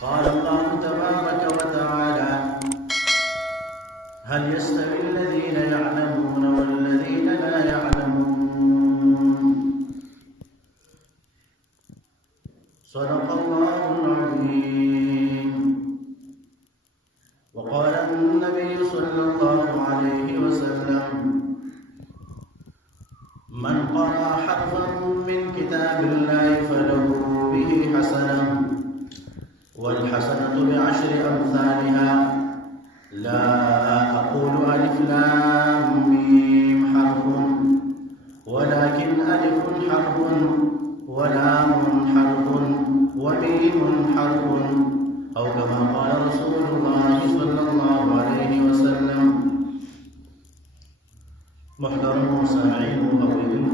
قال الله تبارك وتعالى هل يستوي الذين يعلمون والذين لا يعلمون صدق الله العظيم. وقال النبي صلى الله عليه وسلم من قرأ حرفا من كتاب الله فله به حسنة والحسنة بعشر أمثالها لا أقول ألف لام ميم حرف ولكن ألف حرف ولام حرف وميم حرف أو كما قال رسول الله صلى الله عليه وسلم. محترم سامعين وأولئكم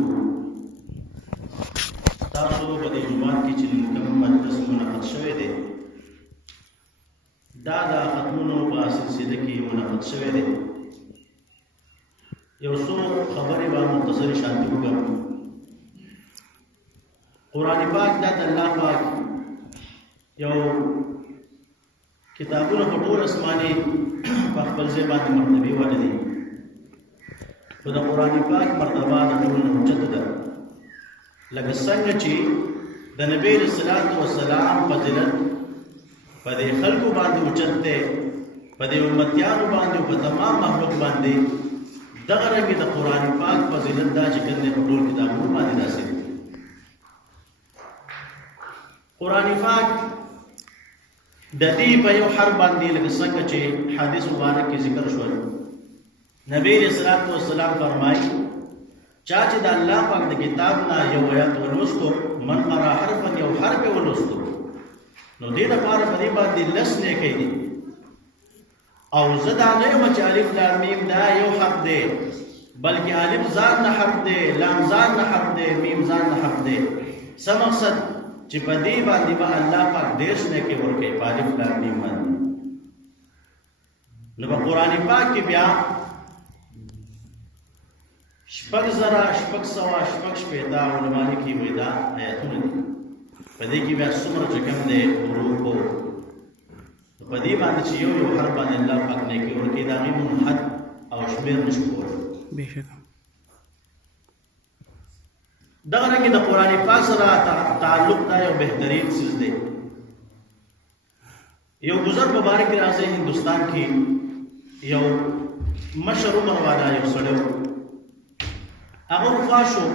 تاسو په دې جمعات کې چې کوم مجلس منعقد شوی دی دا د ختمونو په سلسله کې منعقد شوی دی. یو څو خبرې به مختصر شانتي وکړم. قرآن پاک دا د الله پاک یو کتابونه په ټول اسماني په خپل ځای باندې مرتبه وړي دي. خو د قرآن پاک مرتبه د ټول اوچته ده. لکه څنګه چې د نبی رسول الله والسلام فضیلت په دې خلکو باندې اوچت دی، په دې امتیانو باندې او په تمام مخلوق باندې، دغه رنګه د قرآن پاک فضیلت دا چې کوم په ټول کتابونو باندې داسې دی. قرآن پاک د دې په یو حرف باندې لکه څنګه چې حدیث مبارک کې ذکر شول، نبی رسول الله والسلام فرمایي چا چې د الله پاک د کتاب نه یو آیت ولوستو، من قرأ حرفا یو حرف ولوستو، نو دې لپاره په دې باندې لس نیکۍ دي. او زه دا نه یم چې الف لام میم دا یو حرف دی، بلکې الف ځان نه حرف دی، لام ځان نه حرف دی، میم ځان نه حرف دی. څه مقصد چې په دې باندې به الله پاک ډېر نیکۍ ورکوي په الف لام میم باندې. نو په قرآن پاک کې بیا شپږ زره شپږ سوه شپږ شپېته علما لیکي وایي دا آیتونه دي. په دې کې بیا څومره چې کوم دی حروف په دې باندې چې یو یو حرف باندې الله پاک نیکۍ ورکوي، د هغې مونږ حد او شمېر نشو کولی. بېشکه دغه رنګې د قرآن پاک سره تعلق دا یو بهترین څیز دی. یو ګذر مبارک راځي هندوستان کې یو مشر عمر والا یو سړی هغه وفات شو.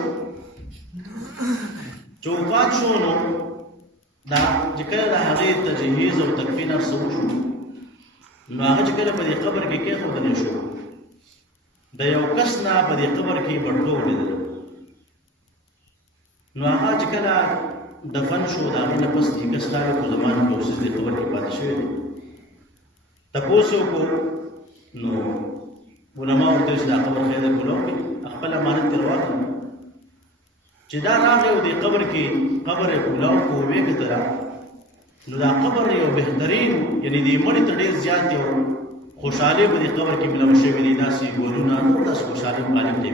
چې وفات شو نو دا چې کله د هغې تجهیز او تکفین هر څه وشو، نو هغه چې کله په دې قبر کې کېښودلی شو، د یو کس نه په دې قبر کې بټوه ولیدل. نو هغه چې کله دفن شو د هغې نه پس چې کس ښایي په زمانه کې اوس دې قبر کې پاتې شوی دی. تپوس یې وکړو، نو علما ورته چې دا قبر خیر دی کولو کې خپل امانت ترې واخلو. چې دا راغی او دې قبر کې قبر یې کولاو کو ویې کتله، نو دا قبر یو بهترین یعنې دې مړي ته ډېر زیات یو خوشحالۍ په دې قبر کې ملوه شوي دي. داسې ګلونه نور داسې خوشحالۍ غالب دی.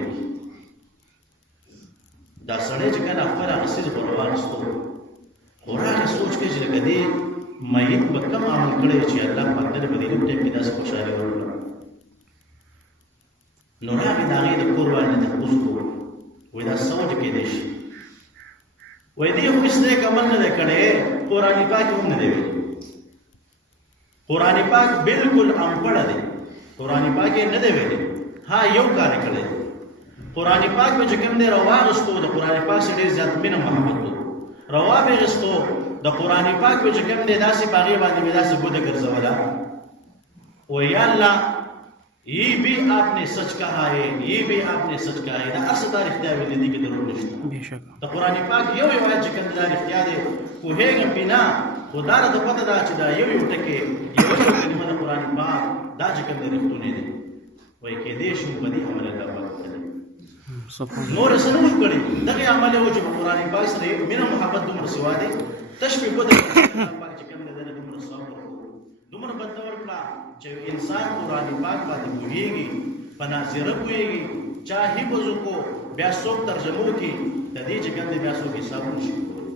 دا سړی چې کله خپل هغه څیز به راواخیستو، خو راغی سوچ کوي چې لکه دې میت به کم عمل کړی چې الله پاک دې په دې ټایم کې داسې خوشحالۍ ورکړه. نو راغی د هغې د کور والي نه تپوس وکړو، وایي دا څه وجه کېدی شي؟ وایي دې خو هېڅ نیک عمل نه دی کړی، قرآن پاک هم نه دی ویلي. قرآن پاک بلکل انپړه دی، قرآن پاک یې نه دی ویلي. ها یو کار یې کړی دی، قرآن پاک به چې کوم دی راواغېستو، د قرآن پاک سره ډېر زیات مینه محبت و، راواغېستو د قرآن پاک به چې کوم دی داسې په هغې باندې مې داسې ګوده ګرځوله. وایي یا الله یہ بھی آپ نے سچ کہا ہے، یہ بھی آپ نے سچ کہا ہے. دا اصل دا رښتیا ویلي دي کې ضرور نشته. د قرآن پاک یو یو آیت چې کوم دی دا رښتیا دی، پوهېږم پې نه، خو دا راته پته ده چې دا یو یو ټکې یو یو کلمه د قرآن پاک دا چې کوم دی رښتونی دی. وایي کېدی شي په دې عمل الله پاک وکړي. نور څه نه وو کړي، دغې عمل یې و چې په قرآن پاک سره یې مینه محبت دومره سوا دی. تش پې ګوته پاک چې کوم دی دا دومره ثواب ورکړو، دومره بنده ورکړه چې انسان قرآن پاک باندې پوهېږي، په ناظره پوهېږي، چا حفظ وکړو بیا څوک ترجمه وکړي، د دې چې کوم دی بیا څوک حساب نشي کولی.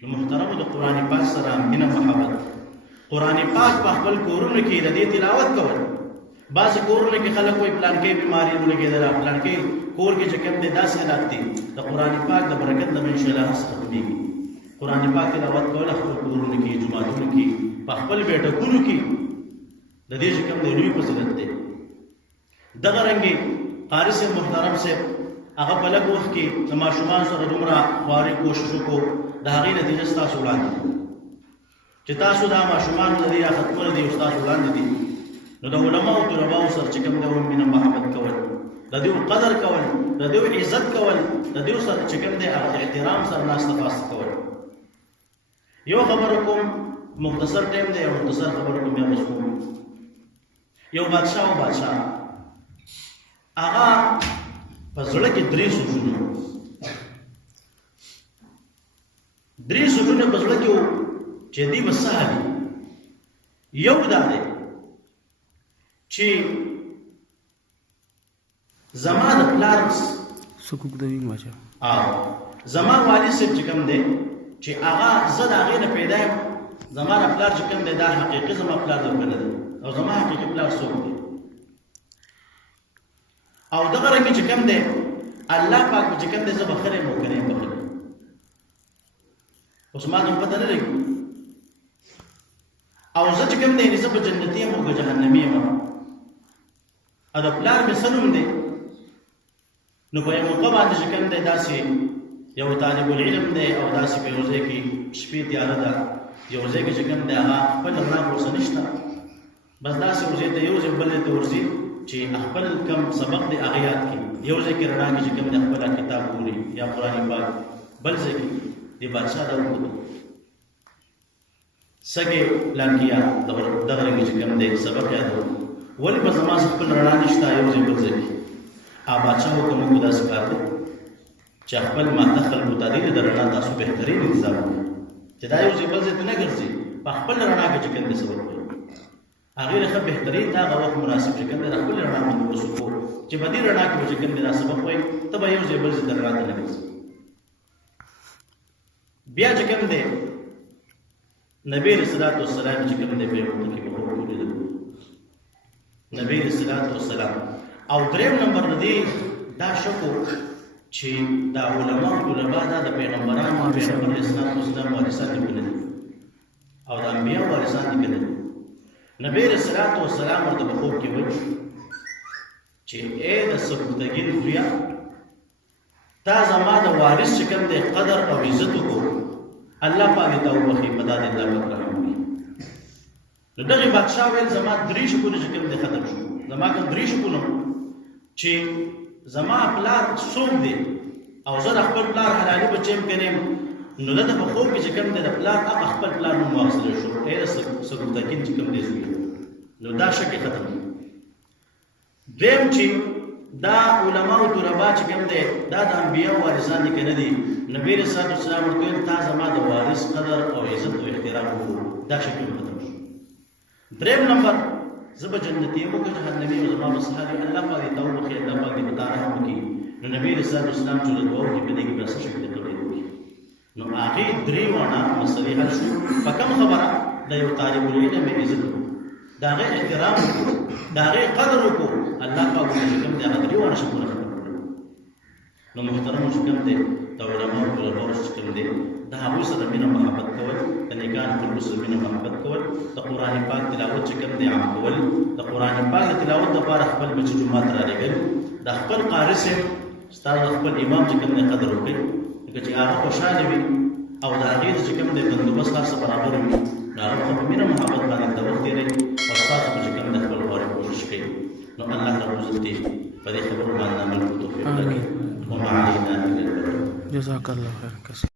نو محترمو د قرآن پاک سره مینه محبت قرآن پاک په خپل کورونو کې د دې تلاوت کول. بعضې کورونو کې خلک وایي پلانکۍ بیماري ولګېدله، پلانکۍ کور کې چې کوم دی داسې حالات دي، د قرآن پاک د برکت نه به انشاءالله هر څه ختمېږي. قرآن پاک تلاوت کول خپل کورونو کې، جوماتونو کې، په خپل بیټکونو کې د دې چې کوم دی لوی فضیلت دی. دغه رنګې قاري صاحب محترم صاحب هغه په لږ وخت کې د ماشومان سره دومره خواري کوشش وکړو، د هغې نتیجه ستاسو وړاندې چې تاسو دا ماشومان د دې ختمونه دي ستاسو وړاندې دي. نو د علماو طلباو سره چې کوم دی مینه محبت کول، د دوی قدر کول، د دوی عزت کول، د دوی سره چې کوم دی احترام سره ناسته پاسته کول. یو خبره کوم، مختصر ټایم دی، یو مختصر خبره کوم بیا بس کوم. یو بادشاه و بادشاه هغه په زړه کې درې سوچونه په زړه کې وو چې دوی به څه حالي. یو دا دی چې زما د پلار زما والد صاحب چې کوم دی چې هغه زه د هغې نه پیدا یم، زما د پلار چې کوم دی دا حقیقي زما پلار دی که نه دی، او زما حقیقي پلار څوک دی. او دغه رنګې چې کوم دی الله پاک به چې کوم دی زه بخښلی یم او که نه یم بخښلی. اوس ما ته پته نه لګي او زه چې کوم دی زه به جنتي یم او که جهنمي یم. او د پلار مې څه نوم دی؟ نو په یو موقع باندې چې کوم دی داسې یو طالب العلم دی او داسې په یو ځای کې شپې تیاره ده، یو ځای کې چې کوم دی هغه خپل رڼا خو ورسه نشته، بس داسې یو ځای ته یو ځای بل ځای ته ورځي چې خپل کوم سبق دی هغه یاد کړي. یو ځای کې رڼا کې چې کوم دی خپله کتاب ګوري یا قرآن پاک، بل ځای کې د بادشاه دا وکړو سګې لانکیا دغه رنګې چې کوم دی سبق یادو، ولې په زما خپل رڼا نشته یو ځای بل ځای کې. بادشاه حکم وکړو داسې کار دی چې خپل ماته خلکو ته د رڼا تاسو بهترین انتظام وکړئ چې دا یو ځای بل ځای ته نه ګرځي، په خپل رڼا کې چې کوم دی سبق وایي. هغې نه ښه بهترین دا هغه وخت مناسب چې کوم دی د خپل رڼا باندې اوس وکړو چې په دې رڼا کې به چې کوم دی دا سبق وایي، ته به یو ځای بل ځای ته رڼا ته نه ګرځي. بیا چې کوم دی نبی علیه السلام چې کوم دی په یو وخت کې به خوب کې ولیدل نبی علیه السلام. او دریم نمبر د دې دا شکو چې دا علما دا د پیغمبرانو پیغمبر اسلام وارثان دي که نه دي، او د انبیاء وارثان دي که نه دي. نبی علیه السلام ورته په خوب کې وایي چې ای د سبکتګین زویه، تا زما د وارث چې کوم دی قدر او عزت وکړو، الله پاک دې ته وبخي، په دا دې الله پاک رحم وکړي. نو دغې بادشاه ویل زما درې شکونه چې کوم دی ختم شو، زما کوم درې شکونه چې زما پلار څوک دی او زه د خپل پلار حلالي بچی یم که نه یم. نو دلته په خوب کې چې کوم دی د پلار هغه خپل پلار نوم واخیستلی شو، ای د سبکتګین چې کوم دی زوی. نو دا شک یې ختم دی. دویم چې دا علماو طلبا چې کوم دی دا د انبیاء وارثان دي که نه دي، نبي علیه السلام ورته ویل تا زما د وارث قدر او عزت او احترام وکړو، دا شک یې ختم شو. دریم نمبر زه به جنتي یم او که جهنمي یم، زما به څه حال وي، الله پاک دې ته وبخي، الله پاک دې په تا رحم وکړي. نو نبي علیه السلام چې د دعاو کې په دې کې به څه شک دی قبلې وکړي. نو هغې درې واړه مسلې حل شو. په کوم خبره د یو طالب العلم عزت وکړو، د هغې احترام وکړو، د هغې قدر وکړو، الله پاک چې کوم دی هغه درې واړه شکونه ختم کړل. نو محترمو چې کوم دی د علماو طلباو چې کوم دی د هغوی سره مینه محبت کول، د نیکانو خلکو سره مینه محبت کول، د قرآن پاک تلاوت چې کوم دی عام کول، د قرآن پاک د تلاوت دپاره خپل بچي جومات ته رالېږل، د خپل قاري صاحب ستا د خپل امام چې کوم دی قدر وکړئ، لکه چې هغه خوشحاله وي او د هغې چې کوم دی بندوبست هر څه برابر وي، نو هغه په مینه محبت باندې د وخت تېروي او ستاسو به چې کوم دی خپل غوره کوشش کوي. نو الله رب العزت دې په دې خبرو باندې عمل کو توفیق راکړي. وما علينا إلا البلاغ. جزاك الله خير.